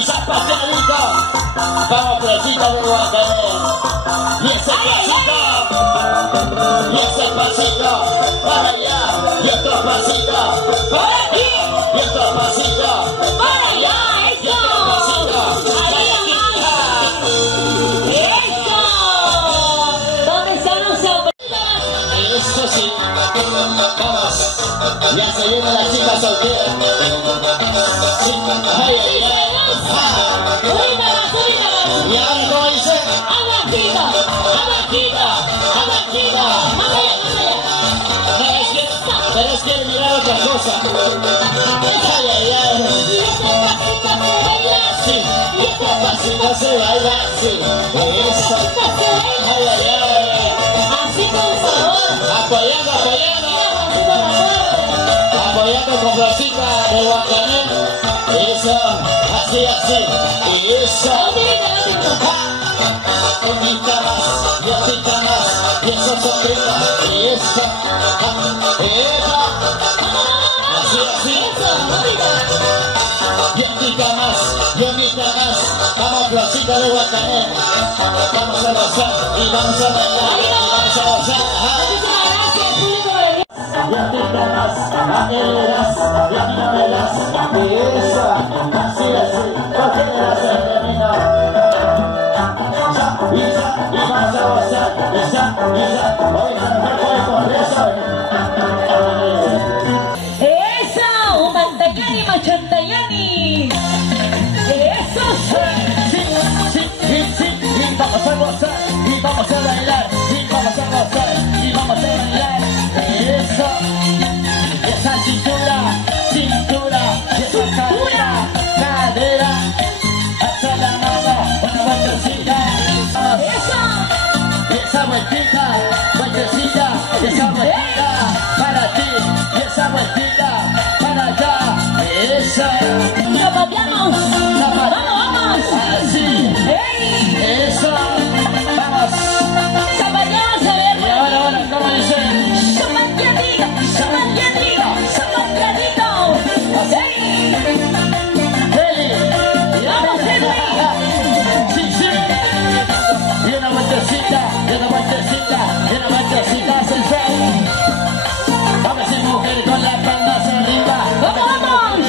Isa Cielito. Vamos, Florcita de Guantanamo. Y ese pasito. Y ese pasito. Para allá. Y otro pasito. Para aquí. Y otro pasito. Para allá. Y otro pasito. Para aquí. ¡Eso! ¿Dónde están los hombres? Eso sí. Vamos. Ya se viene la chica soltera. Sí. Ay, ay, ay. Y ahora como dice, ¡Aguantita! ¡Aguantita! ¡Aguantita! pero es que mirar otra cosa. Ay, ay, ay. Sí, y esta pasita se baila, sí. Eso. Ay, ay, ay. Así con sabor. Apoyando, apoyando. Apoyando con Florcita de Guantanamo. Eso, así, así. Eso. Bonita más, bonita más. Y eso son ricas. Y eso. Epa. Así, así. Bonita más, bonita más. Vamos, Florcita de Guantanamo. Vamos a gozar y vamos a bailar. Y vamos a gozar. Y a ti te das, a mí le das, y a mí no me das. Y eso, así, así, porque le das el camino. Y vamos a gozar, hoy no me puede correr, ¡Eso! ¡Un mantayani, machantayani! ¡Eso sí! Sí, y vamos a gozar, y vamos a bailar, y vamos a gozar, y vamos a bailar. Eso, esa cintura, cintura, esa cadera, hasta la mano, una vueltecita. ¡Eso! Esa vueltita, vueltecita, esa vueltita para ti, y esa vueltita para allá. Esa, ¡Zapateamos! ¡Vamos! así, ¡Ey! esa, vamos. ¡Zapateamos a ver! Y ahora, ¿cómo dice? ¡Zapateadito! ¡Zapateadito! ¡Zapateadito! ¡Ey! Eli, ¡Vamos, Henry! sí, sí. Y una vueltecita, sensual. Vamos a mujer con las palmas arriba. ¡Vamos!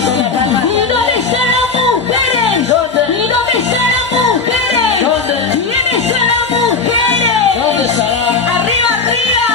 Con las palmas. ¿Y dónde están las mujeres? ¿Dónde? ¿Y dónde están las mujeres? ¿Dónde? ¿Quiénes son las mujeres? ¿Dónde estará? ¡Arriba, arriba!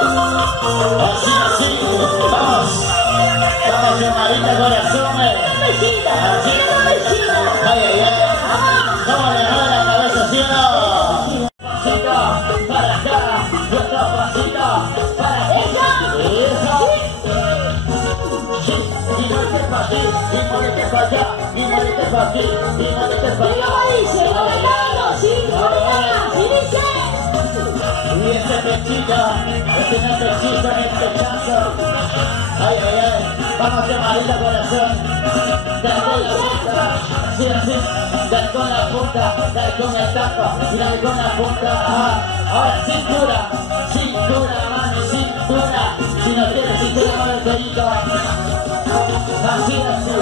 Así, así, vamos. Vamos, llamadita corazón. Así. Ay, ay, ay. ¿Cómo le mueve la cabeza, sí o no? Pasito para acá, y otro pasito para aquí. Eso. Y muévete para aquí, y muévete para allá, y muévete para aquí, y muévete para allá. Y ese pechito, ese pechito en el pechazo. Ay, ay, ay. Vamos, llamadita corazón. Dale con la punta, así, así. Dale con la punta, dale con la tapa, y dale con la punta. Ajá. Ahora cintura, mano, cintura. Si no tienes cintura, no el pelito. Así, así.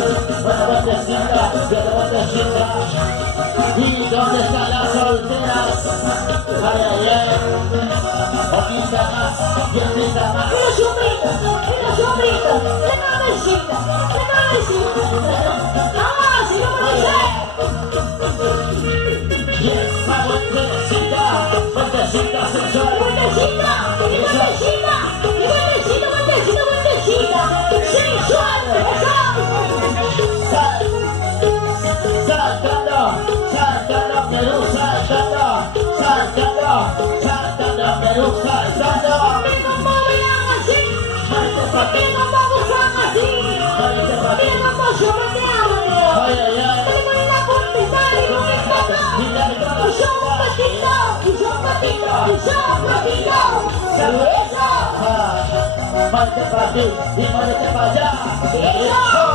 Una vueltecita, y otra vueltecita. ¿Y dónde están las solteras? Ay, ay, ay. Poquita más, piernita más. ¡Mira su hombrito! ¡Mira su hombrito! ¡La cabecita! ¡La cabecita! ¡Vamos! ¡Sigamos! Y esa vueltecita, vueltecita sensual. ¡Vueltecita! ¡Y vueltecita! ¡Y vueltecita, vueltecita, vueltecita! ¡Sensual! Saltando, saltando, Perú, saltando, saltando, saltando, Perú, saltando. Marte para ti y marte para allá.